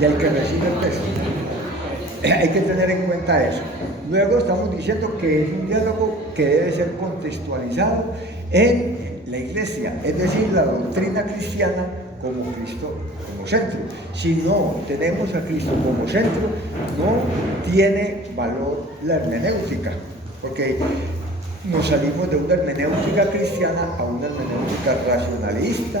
y el que recibe el texto. Hay que tener en cuenta eso. Luego estamos diciendo que es un diálogo que debe ser contextualizado en la iglesia, es decir, la doctrina cristiana como Cristo como centro. Si no tenemos a Cristo como centro, no tiene valor la hermenéutica, porque nos salimos de una hermenéutica cristiana a una hermenéutica racionalista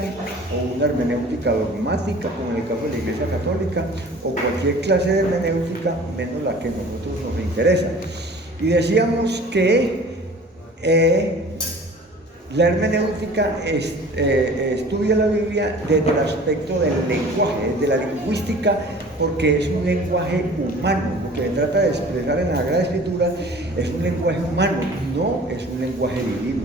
o una hermenéutica dogmática, como en el caso de la Iglesia Católica, o cualquier clase de hermenéutica, menos la que a nosotros nos interesa. Y decíamos que la hermenéutica estudia la Biblia desde el aspecto del lenguaje, desde la lingüística, porque es un lenguaje humano. Lo que se trata de expresar en la Sagrada Escritura es un lenguaje humano, no es un lenguaje divino.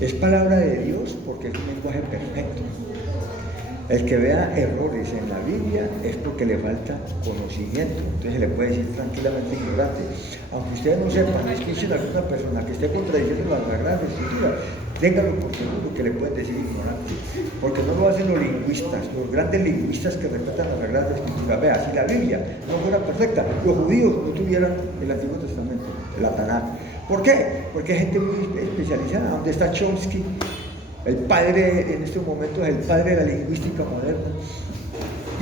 Es palabra de Dios porque es un lenguaje perfecto. El que vea errores en la Biblia es porque le falta conocimiento, entonces se le puede decir tranquilamente ignorante. Aunque ustedes no sepan, escuchen a alguna persona que esté contradiciendo las Sagradas Escrituras, ténganlo por seguro que le pueden decir ignorante, porque no lo hacen los lingüistas, los grandes lingüistas que respetan las Sagradas Escrituras. Vea, si la Biblia no fuera perfecta, los judíos no tuvieran el Antiguo Testamento, la Tanakh. ¿Por qué? Porque hay gente muy especializada. ¿Dónde está Chomsky? El padre, en estos momentos, es el padre de la lingüística moderna.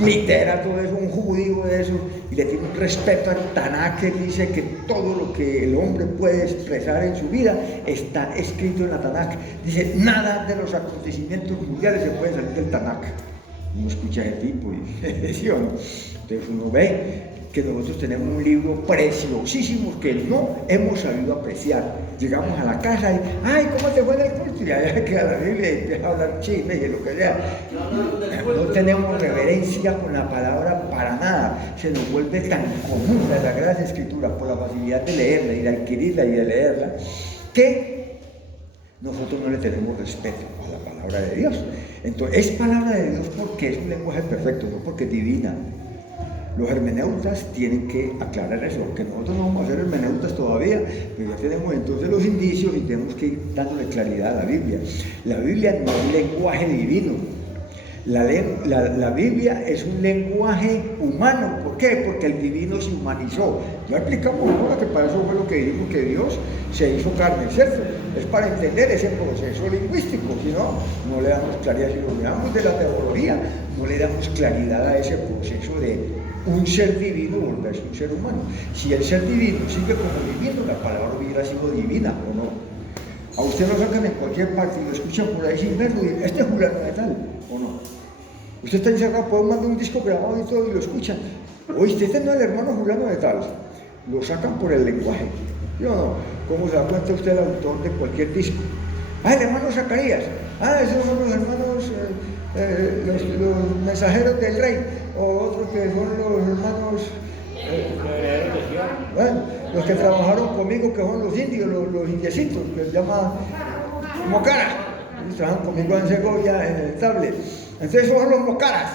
Litera, todo eso, un judío de eso, y le tiene un respeto al Tanakh, que dice que todo lo que el hombre puede expresar en su vida está escrito en la Tanakh. Dice, nada de los acontecimientos mundiales se puede salir del Tanakh. Uno escucha a ese tipo y ¿sí o no? Entonces uno ve que nosotros tenemos un libro preciosísimo que no hemos sabido apreciar. Llegamos a la casa y, ay, ¿cómo te fue en el curso? Y allá queda la Biblia y empieza a hablar chismes y lo que sea. No tenemos reverencia con la palabra para nada. Se nos vuelve tan común la Sagrada Escritura por la facilidad de leerla y de adquirirla y de leerla, que nosotros no le tenemos respeto a la palabra de Dios. Entonces, es palabra de Dios porque es un lenguaje perfecto, no porque es divina. Los hermeneutas tienen que aclarar eso, que nosotros no vamos a ser hermeneutas todavía, pero ya tenemos entonces los indicios y tenemos que ir dándole claridad a la Biblia. La Biblia no es un lenguaje divino. La Biblia es un lenguaje humano. ¿Por qué? Porque el divino se humanizó. Ya explicamos ahora que para eso fue lo que dijimos, que Dios se hizo carne, ¿cierto? Es para entender ese proceso lingüístico, si no, no le damos claridad. Si lo miramos de la teología, no le damos claridad a ese proceso de un ser divino volverse un ser humano. Si el ser divino sigue como divino, la palabra hubiera sido divina, ¿o no? A usted lo sacan en cualquier parte y lo escuchan por ahí sin verlo, y este es fulano de tal, ¿o no? Usted está encerrado, puede mandar un disco grabado y todo y lo escuchan. Oíste, este no es el hermano fulano de tal. Lo sacan por el lenguaje, ¿sí o no? ¿Cómo se da cuenta usted el autor de cualquier disco? Ah, el hermano Zacarías. Ah, esos son los hermanos, los mensajeros del rey. O otros que son los hermanos, los que trabajaron conmigo, que son los indios, los indiecitos, que se llama Mocara. Ellos trabajan conmigo en Segovia, en el tablet. Entonces son los mocaras.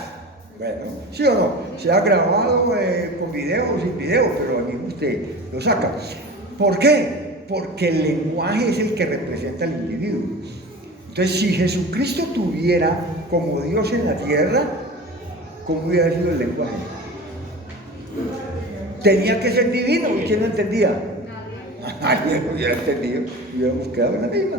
Bueno, ¿sí o no? Se ha grabado con video o sin video, pero aquí usted lo saca. ¿Por qué? Porque el lenguaje es el que representa al individuo. Entonces, si Jesucristo tuviera como Dios en la tierra, ¿cómo hubiera sido el lenguaje? Tenía que ser divino. ¿Y quién lo entendía? Nadie lo hubiera entendido. Hubiéramos quedado en la misma.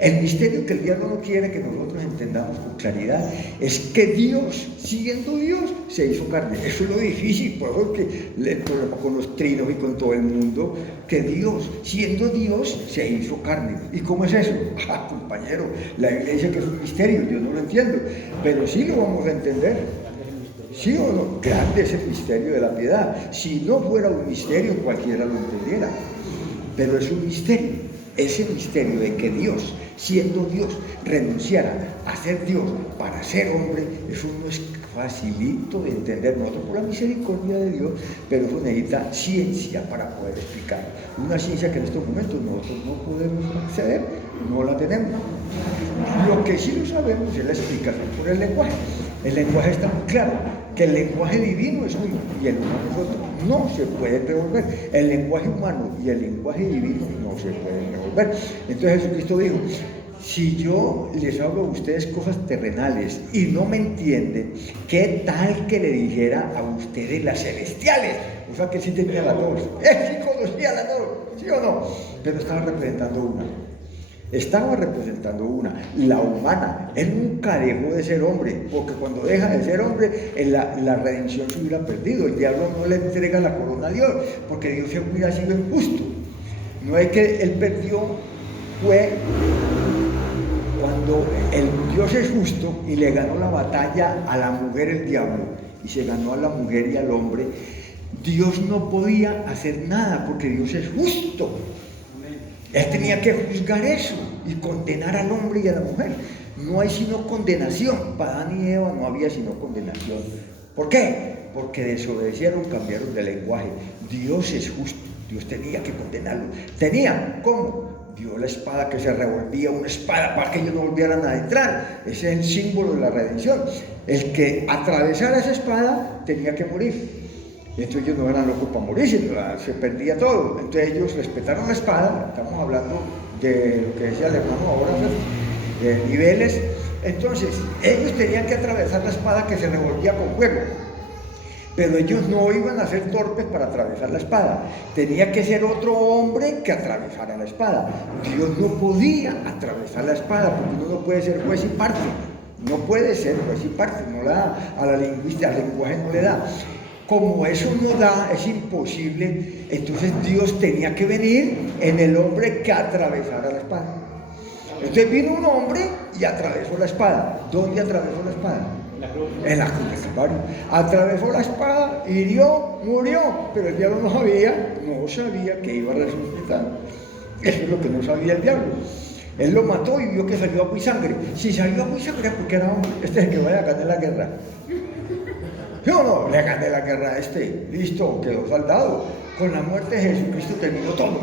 El misterio que el diablo no quiere que nosotros entendamos con claridad es que Dios, siendo Dios, se hizo carne. Eso es lo difícil, por eso que el problema con los trinos y con todo el mundo, que Dios, siendo Dios, se hizo carne. ¿Y cómo es eso? Ah, compañero, la Biblia dice que es un misterio, yo no lo entiendo, pero sí lo vamos a entender. ¿Sí o no? Grande es el misterio de la piedad. Si no fuera un misterio, cualquiera lo entendiera. Pero es un misterio. Ese misterio de que Dios, siendo Dios, renunciara a ser Dios para ser hombre, eso no es facilito de entender. Nosotros por la misericordia de Dios, pero eso necesita ciencia para poder explicar. Una ciencia que en estos momentos nosotros no podemos acceder, no la tenemos. Lo que sí lo sabemos es la explicación por el lenguaje. El lenguaje está muy claro, que el lenguaje divino es uno y el humano es otro. No se puede revolver. El lenguaje humano y el lenguaje divino no se pueden revolver. Entonces Jesucristo dijo, si yo les hablo a ustedes cosas terrenales y no me entienden, ¿qué tal que le dijera a ustedes las celestiales? O sea que sí tenía las dos. Sí conocía las dos, ¿sí o no? Pero estaba representando una. Estaba representando una, la humana. Él nunca dejó de ser hombre, porque cuando deja de ser hombre, la redención se hubiera perdido. El diablo no le entrega la corona a Dios, porque Dios se hubiera sido injusto. No es que él perdió, fue cuando el Dios es justo y le ganó la batalla a la mujer el diablo, y se ganó a la mujer y al hombre. Dios no podía hacer nada, porque Dios es justo. Él tenía que juzgar eso y condenar al hombre y a la mujer. No hay sino condenación. Para Adán y Eva no había sino condenación. ¿Por qué? Porque desobedecieron, cambiaron de lenguaje. Dios es justo. Dios tenía que condenarlo. ¿Tenía? ¿Cómo? Dio la espada que se revolvía, una espada para que ellos no volvieran a entrar. Ese es el símbolo de la redención. El que atravesara esa espada tenía que morir. Entonces ellos no eran locos para morirse, se perdía todo. Entonces ellos respetaron la espada. Estamos hablando de lo que decía el hermano ahora, de niveles. Entonces ellos tenían que atravesar la espada que se revolvía con fuego. Pero ellos no iban a ser torpes para atravesar la espada. Tenía que ser otro hombre que atravesara la espada. Dios no podía atravesar la espada, porque uno no puede ser juez y parte. No puede ser juez y parte, no le da a la lingüística, al lenguaje no le da. Como eso no da, es imposible, entonces Dios tenía que venir en el hombre que atravesara la espada. Entonces vino un hombre y atravesó la espada. ¿Dónde atravesó la espada? En la cruz del Calvario. Atravesó la espada, hirió, murió, pero el diablo no sabía que iba a resucitar. Eso es lo que no sabía el diablo. Él lo mató y vio que salió agua y sangre. Si salió agua y sangre, porque era hombre. Este es el que vaya a ganar la guerra. Yo no le gané la guerra a este, listo, quedó saldado. Con la muerte de Jesucristo terminó todo,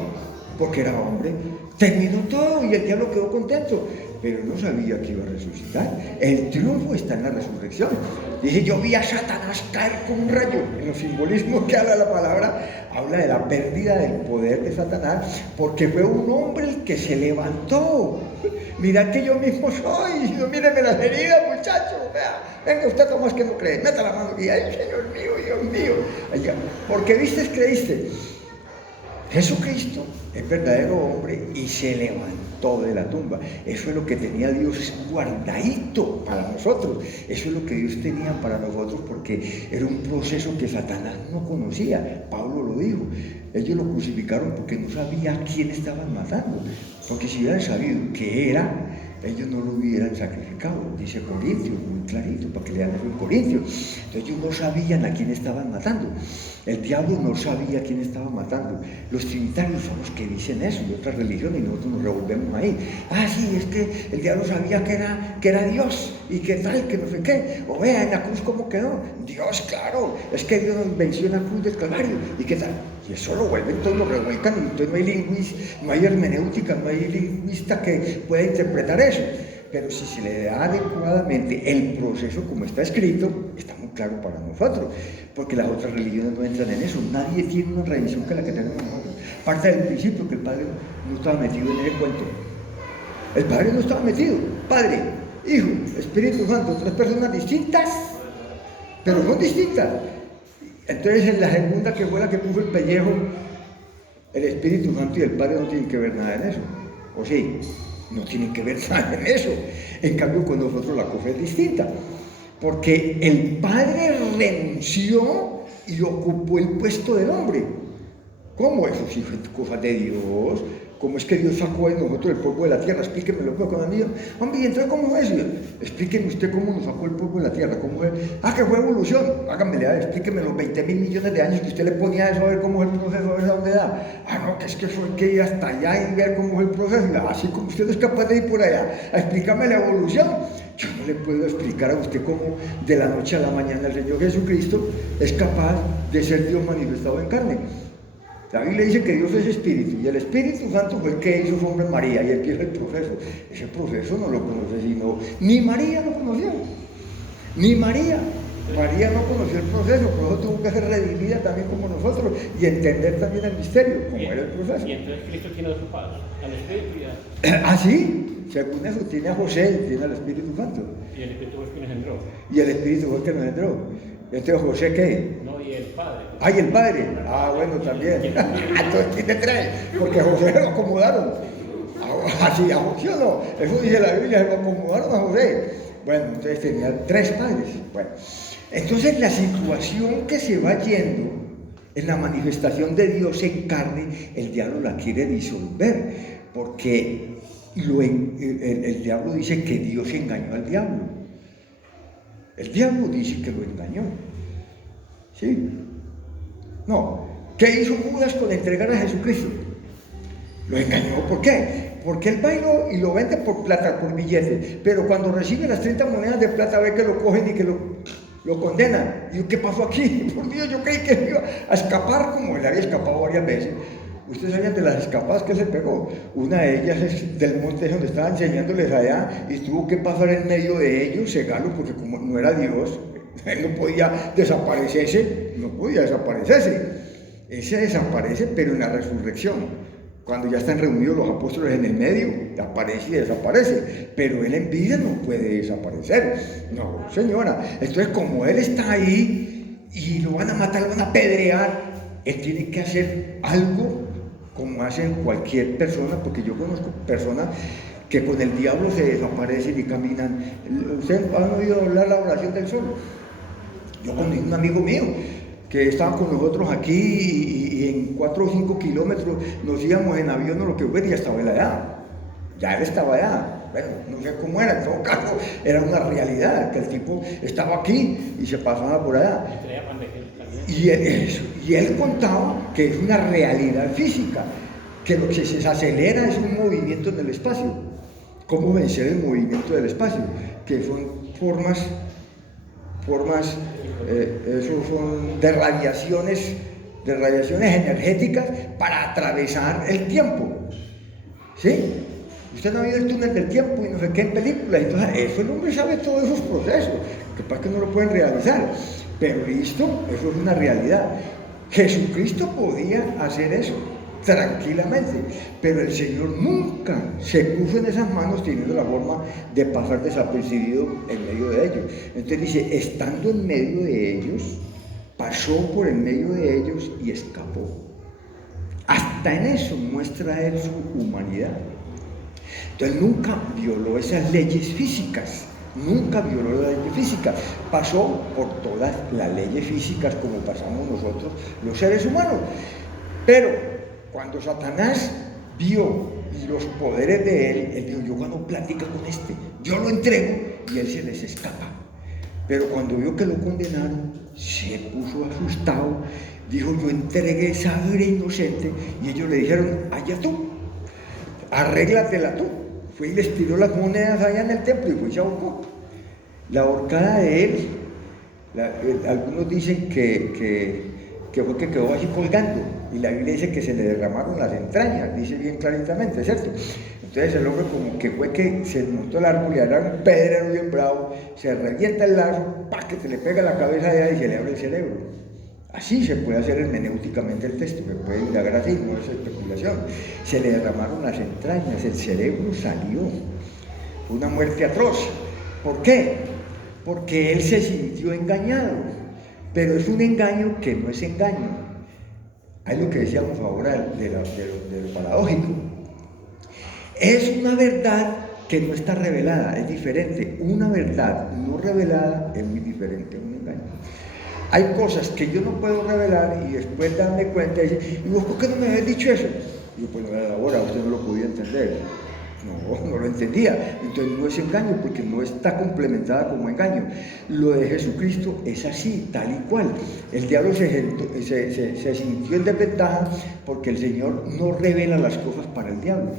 porque era hombre, terminó todo y el diablo quedó contento, pero no sabía que iba a resucitar. El triunfo está en la resurrección. Dice, yo vi a Satanás caer con un rayo. En los simbolismos que habla la palabra, habla de la pérdida del poder de Satanás, porque fue un hombre el que se levantó. Mirad que yo mismo soy, no míreme las heridas, muchachos, vea, venga usted Tomás que no cree, meta la mano y ay, Señor mío, Dios mío, allá, porque viste, creíste. Jesucristo es verdadero hombre y se levantó de la tumba. Eso es lo que tenía Dios guardadito para nosotros. Eso es lo que Dios tenía para nosotros, porque era un proceso que Satanás no conocía. Pablo lo dijo. Ellos lo crucificaron porque no sabían quién estaban matando. Porque si hubieran sabido qué era, ellos no lo hubieran sacrificado. Dice Corintios, muy clarito, para que lean eso en Corintios. Entonces ellos no sabían a quién estaban matando. El diablo no sabía a quién estaba matando. Los trinitarios son los que dicen eso, de otras religiones, y nosotros nos revolvemos ahí. Ah, sí, es que el diablo sabía que era Dios, y que tal, que no sé qué. O vea, en la cruz cómo quedó. Dios, claro, es que Dios nos venció en la cruz del Calvario, y qué tal. Y eso lo vuelven, todos lo revuelcan, y entonces no hay hermenéutica, no hay lingüista que pueda interpretar eso. Pero si se le da adecuadamente el proceso como está escrito, está muy claro para nosotros, porque las otras religiones no entran en eso. Nadie tiene una religión que la que tenemos nosotros. Parte del principio que el Padre no estaba metido en ese cuento. El Padre no estaba metido. Padre, Hijo, Espíritu Santo, tres personas distintas, pero no distintas. Entonces en la segunda, que fue la que puso el pellejo, el Espíritu Santo y el Padre no tienen que ver nada en eso. ¿O sí? No tienen que ver nada en eso. En cambio, con nosotros la cosa es distinta. Porque el Padre renunció y ocupó el puesto del hombre. ¿Cómo eso? Si fue cosa de Dios. ¿Cómo es que Dios sacó de nosotros el polvo de la tierra? Explíquemelo, con amigo. Hombre, ¿y entonces cómo es eso? Explíqueme usted cómo nos sacó el polvo de la tierra. ¿Cómo es? Ah, que fue evolución. Hágamele, explíqueme los 20.000 millones de años que usted le ponía a eso, a ver cómo es el proceso, a ver a dónde da. Ah, no, que es que eso hay que ir hasta allá y ver cómo es el proceso. Así como usted no es capaz de ir por allá a explicarme la evolución. Yo no le puedo explicar a usted cómo de la noche a la mañana el Señor Jesucristo es capaz de ser Dios manifestado en carne. La Biblia dice que Dios es Espíritu, y el Espíritu Santo fue el que hizo su hombre María, y empieza el proceso. Ese proceso no lo conoce sino, ni María lo conoció, ni María. María no conoció el proceso, por eso tuvo que ser redimida también como nosotros y entender también el misterio, como era el proceso. Y entonces Cristo tiene dos padres, al Espíritu y a... Ah, sí, según eso tiene a José y tiene al Espíritu Santo. Y el Espíritu fue quien engendró. Y el Espíritu fue el que nos entró. Entonces, ¿José qué? No, y el Padre. Ah, y el Padre. Ah, bueno, también. Entonces tiene tres, porque a José lo acomodaron. Así, a José no. Eso dice la Biblia, se lo acomodaron a José. Bueno, entonces tenía tres padres. Bueno, entonces la situación que se va yendo en la manifestación de Dios en carne, el diablo la quiere disolver, porque el diablo dice que Dios engañó al diablo. El diablo dice que lo engañó. ¿Sí? No. ¿Qué hizo Judas con entregar a Jesucristo? Lo engañó. ¿Por qué? Porque él va y lo vende por plata, por billetes. Pero cuando recibe las 30 monedas de plata, ve que lo cogen y que lo condenan. ¿Y qué pasó aquí? Por Dios, yo creí que iba a escapar como él había escapado varias veces. Ustedes sabían de las escapadas que se pegó. Una de ellas es del monte donde estaba enseñándoles allá y tuvo que pasar en medio de ellos, cegarlo, porque como no era Dios, él no podía desaparecerse, Él se desaparece, pero en la resurrección. Cuando ya están reunidos los apóstoles en el medio, aparece y desaparece. Pero él en vida no puede desaparecer. No, señora. Entonces, como él está ahí y lo van a matar, lo van a apedrear, él tiene que hacer algo como hacen cualquier persona, porque yo conozco personas que con el diablo se desaparecen y caminan. ¿Ustedes han oído hablar la oración del sol? Yo conocí un amigo mío que estaba con nosotros aquí y en 4 o 5 kilómetros nos íbamos en avión o lo que fuera y ya estaba él allá. Ya él estaba allá. Bueno, no sé cómo era, en todo caso era una realidad, que el tipo estaba aquí y se pasaba por allá. Y él contaba que es una realidad física, que lo que se acelera es un movimiento en el espacio. ¿Cómo vencer el movimiento del espacio? Que son formas esos son de radiaciones energéticas para atravesar el tiempo. ¿Sí? Usted no ha oído el túnel del tiempo y no sé qué en películas. Entonces, eso el hombre sabe todos esos procesos, que pasa que no lo pueden realizar. Pero listo, eso es una realidad. Jesucristo podía hacer eso tranquilamente, pero el Señor nunca se puso en esas manos teniendo la forma de pasar desapercibido en medio de ellos. Entonces dice, estando en medio de ellos, pasó por en medio de ellos y escapó. Hasta en eso muestra él su humanidad. Entonces nunca violó esas leyes físicas, pasó por todas las leyes físicas como pasamos nosotros los seres humanos. Pero cuando Satanás vio los poderes de él dijo, yo cuando platica con yo lo entrego y él se les escapa. Pero cuando vio que lo condenaron, se puso asustado, dijo, yo entregué sangre inocente, y ellos le dijeron, allá tú, arréglatela tú. Fue y les tiró las monedas allá en el templo y fue y se ahorcó. La ahorcada de él, algunos dicen que fue que quedó así colgando, y la Biblia dice que se le derramaron las entrañas, dice bien claritamente, ¿cierto? Entonces el hombre como que fue que se montó el árbol y era un pedrero bien bravo, se revienta el lazo, que se le pega la cabeza allá y se le abre el cerebro. Así se puede hacer hermenéuticamente el texto, me puede indagar así, no es especulación. Se le derramaron las entrañas, el cerebro salió. Fue una muerte atroz. ¿Por qué? Porque él se sintió engañado. Pero es un engaño que no es engaño. Hay lo que decíamos ahora de lo paradójico. Es una verdad que no está revelada, es diferente. Una verdad no revelada es muy diferente a un engaño. Hay cosas que yo no puedo revelar y después darme cuenta y decir, ¿y vos por qué no me habías dicho eso? Y yo, pues no era la hora, usted no lo podía entender. No lo entendía. Entonces no es engaño porque no está complementada como engaño. Lo de Jesucristo es así, tal y cual. El diablo se sintió en desventaja porque el Señor no revela las cosas para el diablo.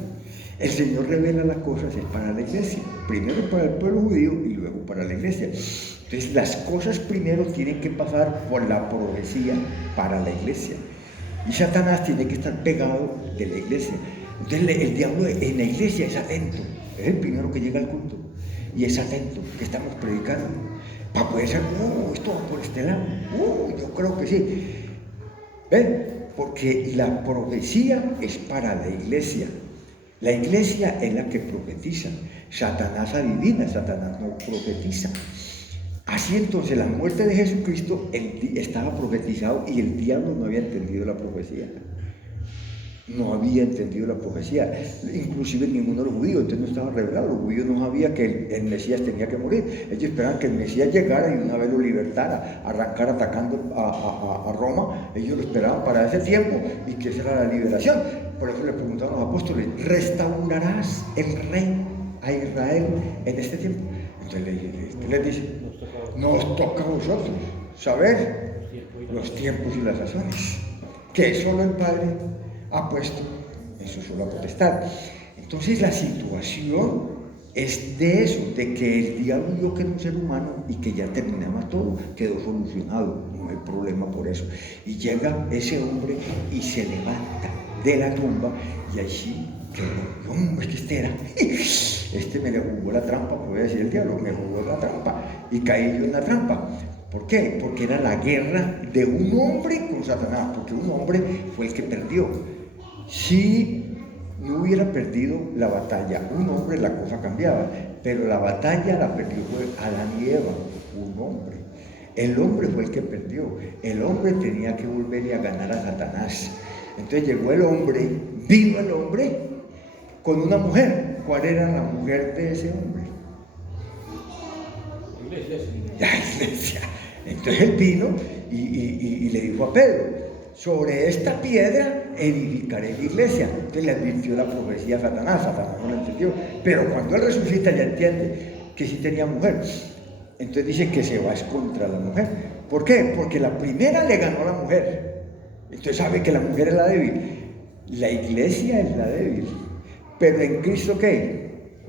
El Señor revela las cosas es para la iglesia. Primero para el pueblo judío y luego para la iglesia. Entonces las cosas primero tienen que pasar por la profecía para la iglesia. Y Satanás tiene que estar pegado de la iglesia. Entonces el diablo en la iglesia es atento, es el primero que llega al culto. y es atento, que estamos predicando, para poder ser, esto va por este lado, yo creo que sí. ¿Ven? Porque la profecía es para la iglesia. La iglesia es la que profetiza. Satanás adivina, Satanás no profetiza. Así entonces la muerte de Jesucristo estaba profetizado y el diablo no había entendido la profecía. No había entendido la profecía, inclusive ninguno de los judíos, entonces no estaba revelado. Los judíos no sabían que el Mesías tenía que morir. Ellos esperaban que el Mesías llegara y una vez lo libertara, arrancara atacando a Roma. Ellos lo esperaban para ese tiempo y que esa era la liberación. Por eso le preguntaron a los apóstoles: ¿restaurarás el rey a Israel en este tiempo? Entonces les dice: nos toca a vosotros saber los tiempos y las razones, que solo el Padre ha puesto en su sola potestad. Entonces la situación es de eso, de que el diablo vio que era un ser humano y que ya terminaba todo, quedó solucionado, no hay problema por eso. Y llega ese hombre y se levanta de la tumba y allí quedó, hombre, este me le jugó la trampa, puede decir el diablo, me jugó la trampa y caí yo en la trampa. ¿Por qué? Porque era la guerra de un hombre con Satanás, porque un hombre fue el que perdió. Si no hubiera perdido la batalla, un hombre, la cosa cambiaba, pero la batalla la perdió fue Adán y Eva, un hombre. El hombre fue el que perdió, el hombre tenía que volver a ganar a Satanás. Entonces llegó el hombre, vino el hombre con una mujer. ¿Cuál era la mujer de ese hombre? La iglesia. Entonces él vino y le dijo a Pedro: sobre esta piedra edificaré mi iglesia. Entonces le advirtió la profecía a Satanás. Satanás no lo entendió, pero cuando él resucita ya entiende que sí tenía mujer. Entonces dice que se va contra la mujer. ¿Por qué? Porque la primera le ganó a la mujer. Entonces sabe que la mujer es la débil. La iglesia es la débil. Pero en Cristo, ¿qué?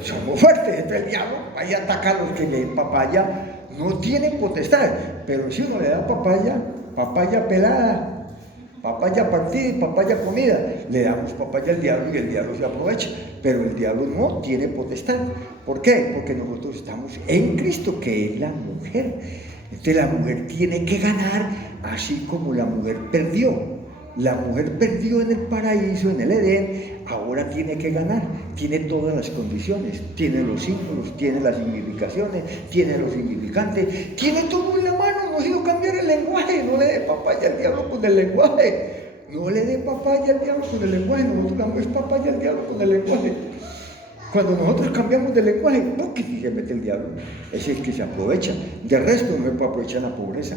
Somos fuertes. Entonces el diablo vaya a atacar a los que le den papaya. No tienen potestad, pero si uno le da papaya pelada, papaya partida y papaya comida, le damos papaya al diablo y el diablo se aprovecha, pero el diablo no tiene potestad. ¿Por qué? Porque nosotros estamos en Cristo, que es la mujer. Entonces la mujer tiene que ganar, así como la mujer perdió. La mujer perdió en el paraíso, en el Edén, ahora tiene que ganar, tiene todas las condiciones, tiene los símbolos, tiene las significaciones, tiene los significantes, tiene todo en la mano, no sino cambiar el lenguaje. No le dé papaya al diablo con el lenguaje, no le dé papaya al diablo con el lenguaje, nosotros damos papaya al diablo con el lenguaje. Cuando nosotros cambiamos de lenguaje, ¿por qué se mete el diablo? Es el que se aprovecha. De resto no se puede aprovechar la pobreza,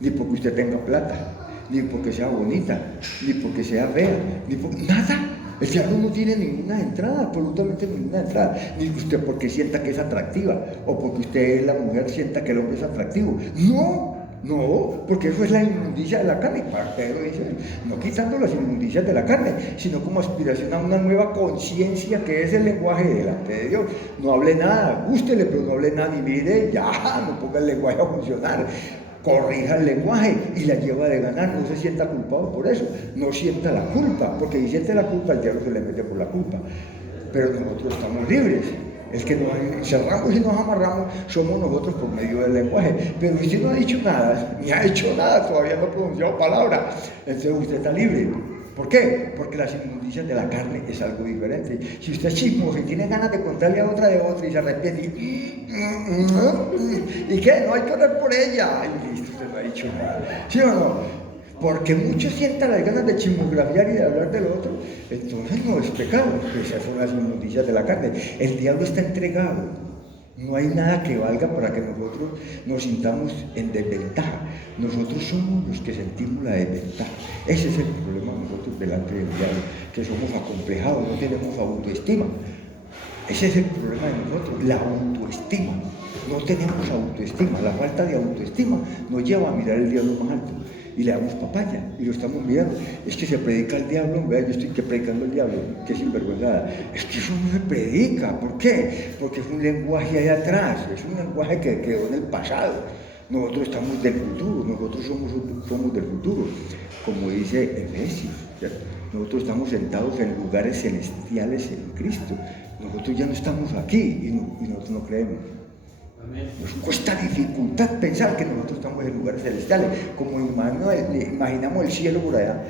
ni porque usted tenga plata, ni porque sea bonita, ni porque sea fea, ni porque nada. El diablo no tiene ninguna entrada, absolutamente ninguna entrada, ni usted porque sienta que es atractiva, o porque usted, la mujer, sienta que el hombre es atractivo. No, porque eso es la inmundicia de la carne. Pedro dice, no quitando las inmundicias de la carne, sino como aspiración a una nueva conciencia que es el lenguaje delante de Dios. No hable nada, gústele, pero no hable nada, ni mire, ya, no ponga el lenguaje a funcionar. Corrija el lenguaje y la lleva de ganar, no se sienta culpado por eso, no sienta la culpa, porque si siente la culpa, el diablo se le mete por la culpa. Pero nosotros estamos libres. Es que nos encerramos y nos amarramos, somos nosotros por medio del lenguaje. Pero usted no ha dicho nada, ni ha hecho nada, todavía no ha pronunciado palabra, entonces usted está libre. ¿Por qué? Porque las inmundicias de la carne es algo diferente. Si usted es chismoso y tiene ganas de contarle a otra de otra y se arrepiente ¿y qué? No hay que orar por ella. Y listo, usted no ha dicho nada. ¿Sí o no? Porque muchos sientan las ganas de chismografiar y de hablar del otro, entonces no es pecado. Esas son las inmundicias de la carne. El diablo está entregado. No hay nada que valga para que nosotros nos sintamos en desventaja. Nosotros somos los que sentimos la desventaja. Ese es el problema de nosotros delante del diablo, que somos acomplejados, no tenemos autoestima. Ese es el problema de nosotros, la autoestima. No tenemos autoestima. La falta de autoestima nos lleva a mirar el diablo más alto y le damos papaya y lo estamos mirando. Es que se predica el diablo, vea, yo estoy predicando el diablo, qué sinvergüenzada. Es que eso no se predica. ¿Por qué? Porque es un lenguaje ahí atrás, es un lenguaje que quedó en el pasado. Nosotros estamos del futuro, nosotros somos del futuro, como dice Efesios, ¿cierto? nosotros estamos sentados en lugares celestiales en Cristo. Nosotros ya no estamos aquí y nosotros no creemos. Nos cuesta dificultad pensar que nosotros estamos en lugares celestiales, como imaginamos el cielo por allá,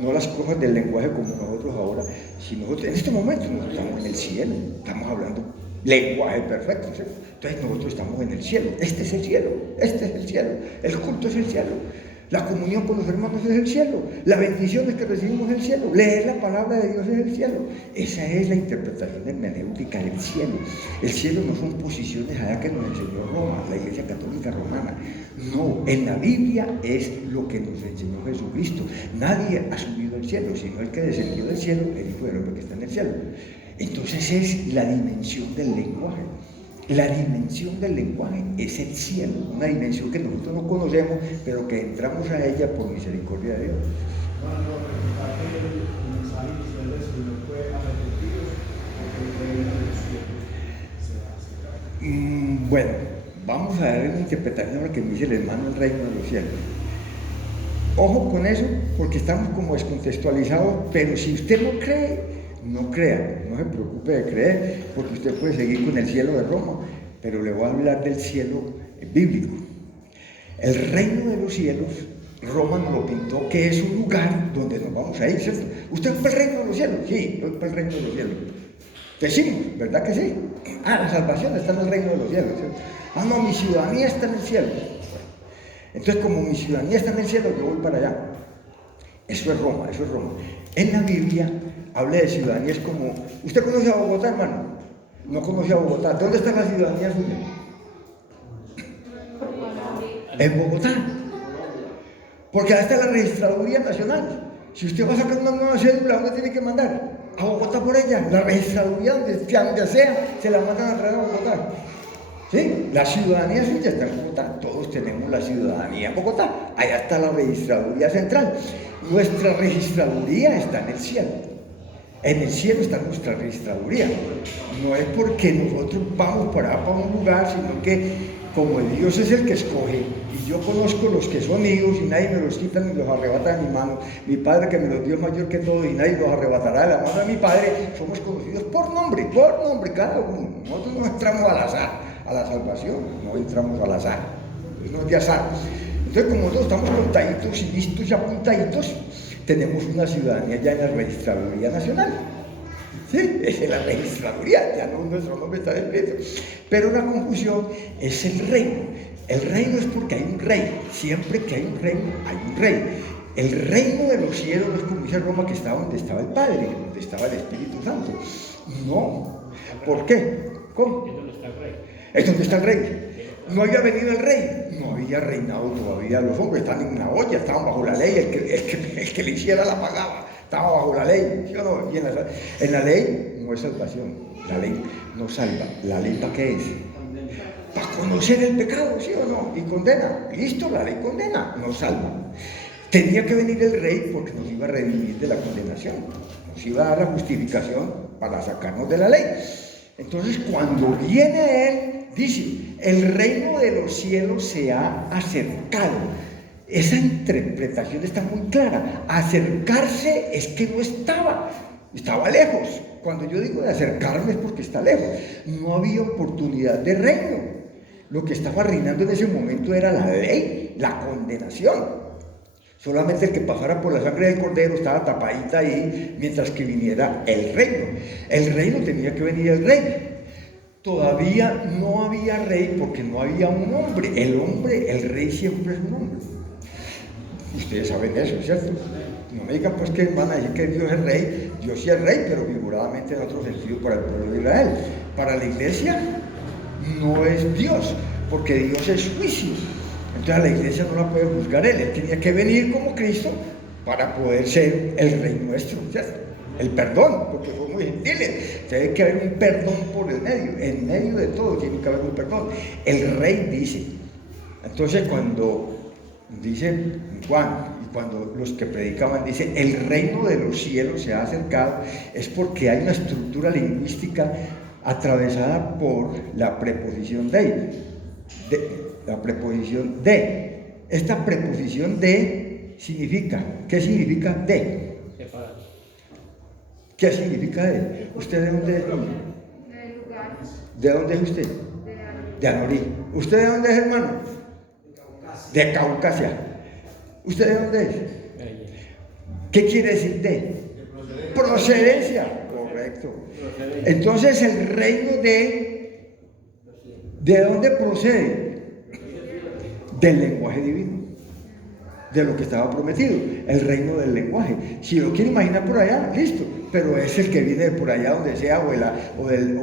no las cosas del lenguaje como nosotros ahora. Si nosotros, en este momento nosotros estamos en el cielo, estamos hablando lenguaje perfecto, ¿sí? Entonces nosotros estamos en el cielo, este es el cielo, el culto es el cielo, la comunión con los hermanos es el cielo, la bendición es que recibimos el cielo, leer la palabra de Dios es el cielo. Esa es la interpretación hermenéutica del cielo. El cielo no son posiciones allá que nos enseñó Roma, la Iglesia Católica Romana. No, en la Biblia es lo que nos enseñó Jesucristo. Nadie ha subido al cielo, sino el que descendió del cielo, el Hijo del Hombre que está en el cielo. Entonces es la dimensión del lenguaje. La dimensión del lenguaje es el cielo, una dimensión que nosotros no conocemos, pero que entramos a ella por misericordia de Dios. Bueno, vamos a dar una interpretación a lo que me dice el hermano el reino de los cielos. Ojo con eso, porque estamos como descontextualizados, pero si usted no cree, no crea, no se preocupe de creer, porque usted puede seguir con el cielo de Roma, pero le voy a hablar del cielo bíblico. El reino de los cielos, Roma nos lo pintó que es un lugar donde nos vamos a ir, ¿cierto? ¿Usted va para el reino de los cielos? Sí, voy para el reino de los cielos. Decimos, ¿verdad que sí? La salvación está en el reino de los cielos, ¿cierto? No, mi ciudadanía está en el cielo. Entonces, como mi ciudadanía está en el cielo, yo voy para allá. Eso es Roma, eso es Roma. En la Biblia habla de ciudadanía, es como... ¿Usted conoce a Bogotá, hermano? No conoce a Bogotá. ¿Dónde está la ciudadanía suya? En Bogotá. Porque ahí está la registraduría nacional. Si usted va a sacar una nueva cédula, ¿dónde tiene que mandar? A Bogotá por ella. La registraduría, donde sea, se la mandan a traer a Bogotá. ¿Sí? La ciudadanía suya está en Bogotá. Todos tenemos la ciudadanía en Bogotá. Allá está la registraduría central. Nuestra registraduría está en el cielo. En el cielo está nuestra registraduría. No es porque nosotros vamos para un lugar, sino que como Dios es el que escoge, y yo conozco los que son míos y nadie me los quita ni los arrebata de mi mano, mi Padre que me los dio mayor que todo y nadie los arrebatará de la mano de mi Padre, somos conocidos por nombre cada uno. Nosotros no entramos al azar a la salvación, no entramos al azar, no es de azar. Entonces, como nosotros estamos contaditos y listos y apuntaditos, tenemos una ciudadanía ya en la registraduría nacional. ¿Sí? Es en la registraduría, ya no nuestro nombre está escrito. Pero la confusión es el reino. El reino es porque hay un rey. Siempre que hay un reino, hay un rey. El reino de los cielos no es como dice Roma, que estaba donde estaba el Padre, donde estaba el Espíritu Santo. No. ¿Por qué? ¿Cómo? ¿Es donde está el rey? Es donde está el rey. No había venido el rey, no había reinado todavía. Los hombres están en una olla, estaban bajo la ley, el que le hiciera la pagaba, estaba bajo la ley, ¿sí o no? Y en la ley no es salvación, la ley no salva. ¿La ley para qué es? Para conocer el pecado, ¿sí o no? Y condena. Listo, la ley condena, no salva. Tenía que venir el rey porque nos iba a redimir de la condenación, nos iba a dar la justificación para sacarnos de la ley. Entonces, cuando viene él, dice, el reino de los cielos se ha acercado. Esa interpretación está muy clara. Acercarse es que no estaba lejos. Cuando yo digo de acercarme es porque está lejos. No había oportunidad de reino. Lo que estaba reinando en ese momento era la ley, la condenación. Solamente el que pasara por la sangre del Cordero estaba tapadita ahí, mientras que viniera el reino. El reino tenía que venir el rey. Todavía no había rey porque no había un hombre. El rey siempre es un hombre. Ustedes saben eso, ¿cierto? No me digan pues que van a decir que Dios es rey. Dios sí es rey, pero figuradamente en otro sentido para el pueblo de Israel. Para la iglesia no es Dios, porque Dios es juicio. Entonces a la iglesia no la puede juzgar él tenía que venir como Cristo para poder ser el rey nuestro, ¿cierto? El perdón, porque somos muy gentiles, tiene que haber un perdón por el medio, en medio de todo tiene que haber un perdón. El rey dice, entonces cuando dice Juan, y cuando los que predicaban dicen, el reino de los cielos se ha acercado, es porque hay una estructura lingüística atravesada por la preposición la preposición de. Esta preposición de significa, ¿qué significa de? Separado. ¿Qué significa él? ¿Usted de dónde es? ¿De dónde es usted? De Anorí. ¿Usted de dónde es, hermano? De Caucasia. ¿Usted de dónde es? ¿Qué quiere decir de? Procedencia. Correcto. Entonces el reino ¿de dónde procede? Del lenguaje divino, de lo que estaba prometido, el reino del lenguaje. Si lo quiere imaginar por allá, listo, pero es el que viene de por allá donde sea, o del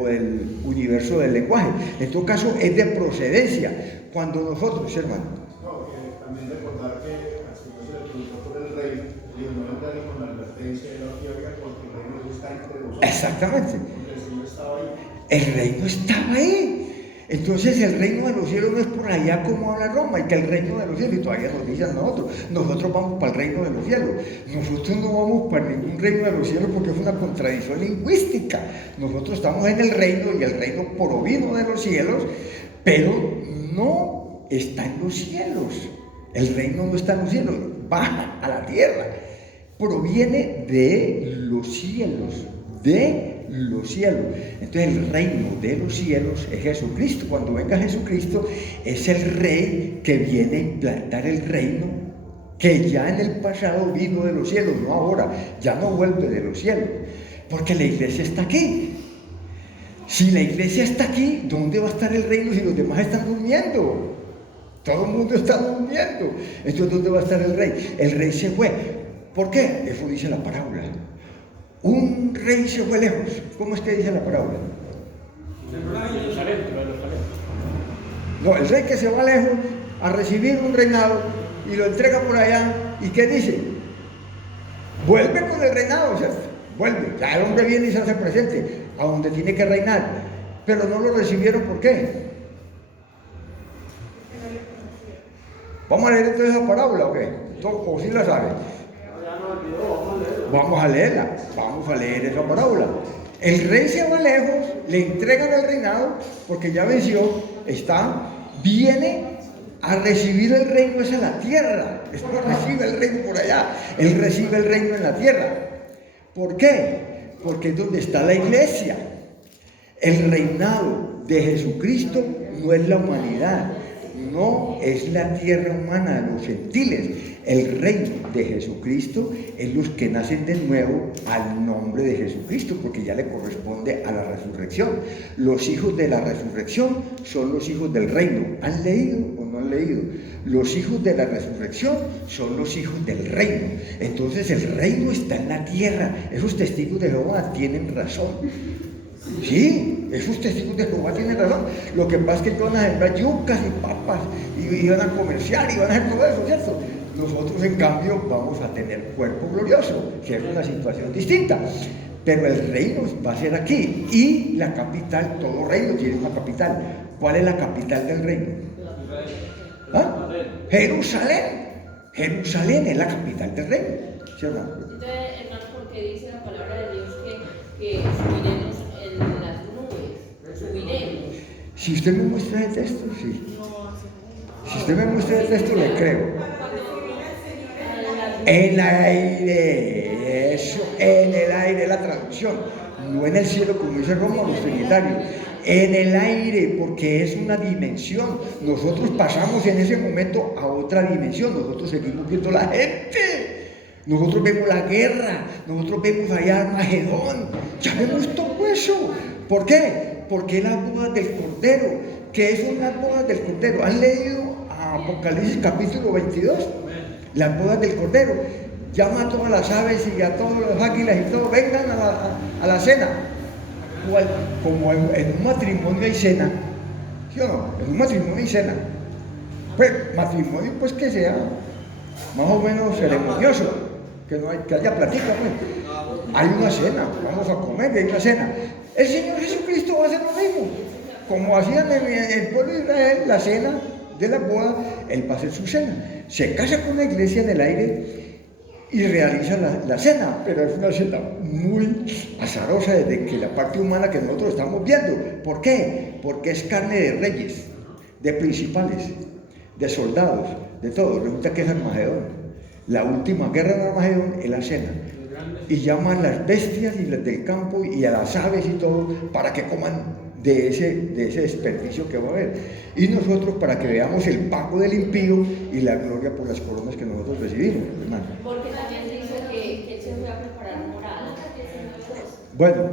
universo del lenguaje. En todo caso, es de procedencia. Cuando nosotros, hermano. No, también recordar que así no se le preguntó por el rey, dijo, no entraré con la advertencia de la tierra porque el reino está entre vosotros. Exactamente. Porque el Señor estaba ahí. El reino estaba ahí. Entonces el reino de los cielos no es por allá como habla Roma, y que el reino de los cielos, y todavía nos dicen nosotros vamos para el reino de los cielos. Nosotros no vamos para ningún reino de los cielos porque es una contradicción lingüística. Nosotros estamos en el reino, y el reino provino de los cielos, pero no está en los cielos. El reino no está en los cielos, baja a la tierra, proviene de los cielos, Entonces el reino de los cielos es Jesucristo. Cuando venga Jesucristo es el rey que viene a implantar el reino que ya en el pasado vino de los cielos, no ahora, ya no vuelve de los cielos, porque la iglesia está aquí. Si la iglesia está aquí, ¿dónde va a estar el reino si los demás están durmiendo? Todo el mundo está durmiendo. Entonces, ¿dónde va a estar el rey? El rey se fue. ¿Por qué? Eso dice la parábola. Un rey se fue lejos. ¿Cómo es que dice la parábola? No, el rey que se va lejos a recibir un reinado y lo entrega por allá. ¿Y qué dice? Vuelve con el reinado, ¿cierto? Vuelve. Ya el hombre viene y se hace presente a donde tiene que reinar. Pero no lo recibieron, ¿por qué? ¿Vamos a leer entonces la parábola o qué? ¿O sí la sabe? Vamos a leerla, vamos a leer esa parábola. El rey se va lejos, le entregan el reinado porque ya venció, viene a recibir el reino, es en la tierra. Él no recibe el reino por allá, él recibe el reino en la tierra. ¿Por qué? Porque es donde está la iglesia. El reinado de Jesucristo no es la humanidad, no es la tierra humana de los gentiles. El reino de Jesucristo es los que nacen de nuevo al nombre de Jesucristo, porque ya le corresponde a la resurrección. Los hijos de la resurrección son los hijos del reino. ¿Han leído o no han leído? Los hijos de la resurrección son los hijos del reino. Entonces el reino está en la tierra. Esos testigos de Jehová tienen razón. Sí, esos testigos de Jehová tienen razón. Lo que pasa es que van a sembrar yucas y papas y van a comerciar y van a hacer todo eso, ¿cierto? Nosotros, en cambio, vamos a tener cuerpo glorioso, que es una situación distinta. Pero el reino va a ser aquí. Y la capital, todo reino tiene una capital. ¿Cuál es la capital del reino? ¿Ah? Jerusalén. Jerusalén es la capital del reino. ¿Sí, hermano? Entonces, hermano, porque dice la palabra de Dios que subiremos en las nubes, subiremos. Si usted me muestra el texto, sí. Si usted me muestra el texto, le creo. En el aire, eso, en el aire, la traducción. No en el cielo, como dice Roma, los trinitarios. En el aire, porque es una dimensión. Nosotros pasamos en ese momento a otra dimensión. Nosotros seguimos viendo la gente. Nosotros vemos la guerra. Nosotros vemos allá Armagedón. Ya vemos todo eso. ¿Por qué? Porque las bodas del Cordero. ¿Qué son las bodas del Cordero? ¿Han leído Apocalipsis capítulo 22? Las bodas del Cordero. Llama a todas las aves y a todos los águilas y todo, vengan a la cena. Como en un matrimonio hay cena. ¿Sí o no? En un matrimonio hay cena. Pues matrimonio pues que sea más o menos ceremonioso, que haya platica, pues. Hay una cena, vamos a comer y hay una cena. El Señor Jesucristo va a hacer lo mismo. Como hacían en el pueblo de Israel, la cena de la boda, Él va a hacer su cena. Se casa con la iglesia en el aire y realiza la cena, pero es una cena muy azarosa desde que la parte humana que nosotros estamos viendo. ¿Por qué? Porque es carne de reyes, de principales, de soldados, de todo. Resulta que es Armagedón. La última guerra de Armagedón es la cena. y llama a las bestias y las del campo y a las aves y todo para que coman de ese desperdicio que va a haber. Y nosotros para que veamos el pago del impío y la gloria por las coronas que nosotros recibimos, hermano. Porque también dice que él se fue a preparar morada. Bueno,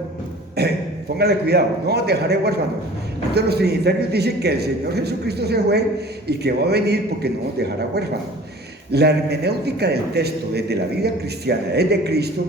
póngale cuidado, no os dejaré huérfanos. Entonces los trinitarios dicen que el Señor Jesucristo se fue y que va a venir porque no nos dejará huérfanos. La hermenéutica del texto desde la vida cristiana, desde Cristo,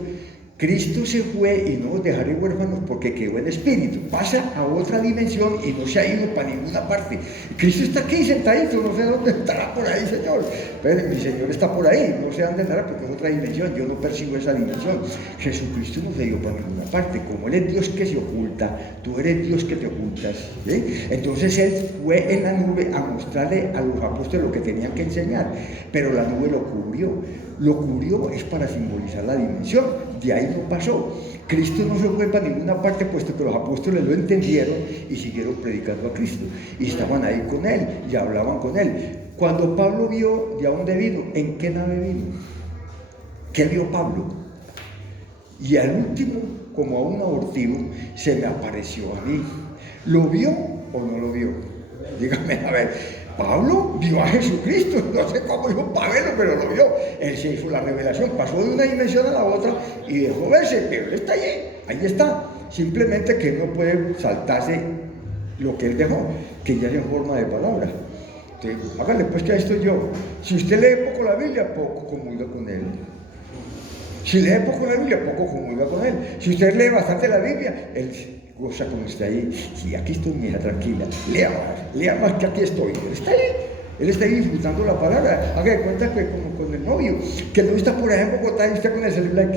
Cristo se fue y no nos dejaré huérfanos porque quedó en espíritu. Pasa a otra dimensión y no se ha ido para ninguna parte. Cristo está aquí sentadito, no sé dónde estará por ahí, Señor. Pero mi Señor está por ahí, no sé dónde andará porque es otra dimensión. Yo no percibo esa dimensión. Jesucristo no se ha ido para ninguna parte. Como Él es Dios que se oculta, tú eres Dios que te ocultas. ¿Sí? Entonces Él fue en la nube a mostrarle a los apóstoles lo que tenían que enseñar. Pero la nube lo cubrió. Lo cubrió es para simbolizar la dimensión. De ahí no pasó. Cristo no se fue para ninguna parte, puesto que los apóstoles lo entendieron y siguieron predicando a Cristo. Y estaban ahí con Él y hablaban con Él. Cuando Pablo vio de a dónde vino, ¿en qué nave vino? ¿Qué vio Pablo? Y al último, como a un abortivo, se me apareció a mí. ¿Lo vio o no lo vio? Dígame, a ver. Pablo vio a Jesucristo, no sé cómo dijo Pablo, pero lo vio. Él se hizo la revelación, pasó de una dimensión a la otra y dejó verse, pero él está ahí está. Simplemente que no puede saltarse lo que él dejó, que ya es en forma de palabra. Entonces, hágale pues que a esto yo. Si usted lee poco la Biblia, poco comulga con él. Si lee poco la Biblia, poco comulga con él. Si usted lee bastante la Biblia, él goza con usted ahí. Sí, aquí estoy, mi hija, tranquila. Lea más que aquí estoy. Él está ahí disfrutando la palabra. Haga de cuenta que como con el novio, que no está por ahí en Bogotá y está con el celular,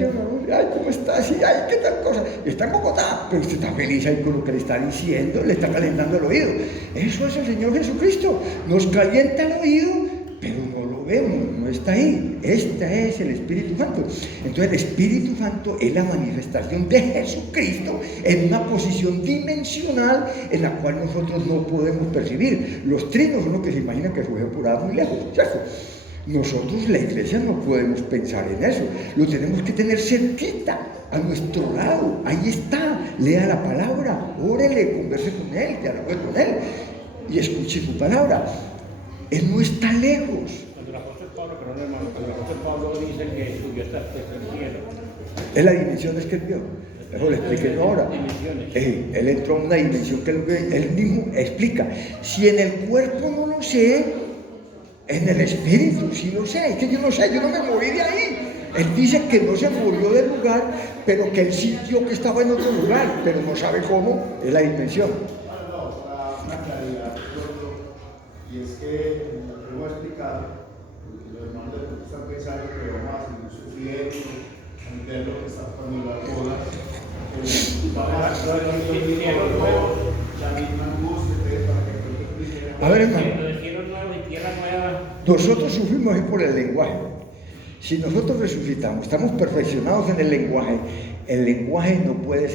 ay, ¿cómo estás? Ay, ¿qué tal cosa? Y está en Bogotá, pero usted está feliz ahí con lo que le está diciendo, le está calentando el oído. Eso es el Señor Jesucristo. Nos calienta el oído, pero no lo vemos, no está ahí. Este es el Espíritu Santo. Entonces el Espíritu Santo es la manifestación de Jesucristo en una posición dimensional en la cual nosotros no podemos percibir. Los trinos son los que se imaginan que surgió por ahí muy lejos, ¿cierto? Nosotros, la iglesia, no podemos pensar en eso. Lo tenemos que tener cerquita, a nuestro lado. Ahí está. Lea la palabra, órele, converse con Él, dialogue con Él y escuche su palabra. Él no está lejos. Cuando el apóstol Pablo, perdón hermano, cuando el apóstol Pablo dice que subió hasta el cielo. Es la dimensión que él vio. Eso le expliqué yo ahora. Él entró a una dimensión que él mismo explica. Si en el cuerpo no lo sé, en el espíritu sí lo sé. Es que yo no sé, yo no me moví de ahí. Él dice que no se movió del lugar, pero que él sintió que estaba en otro lugar, pero no sabe cómo, es la dimensión. Una claridad, y es que, como lo voy a explicar, porque los hermanos de pronto están pensando que vamos a seguir sufriendo, a meter lo que está pasando las bodas, vamos a hacer la misma angustia, para que no te explique. A ver, hermano, Lo de cielo nuevo y tierra nueva. nosotros sufrimos es por el lenguaje. Si nosotros resucitamos, estamos perfeccionados en el lenguaje no puede ser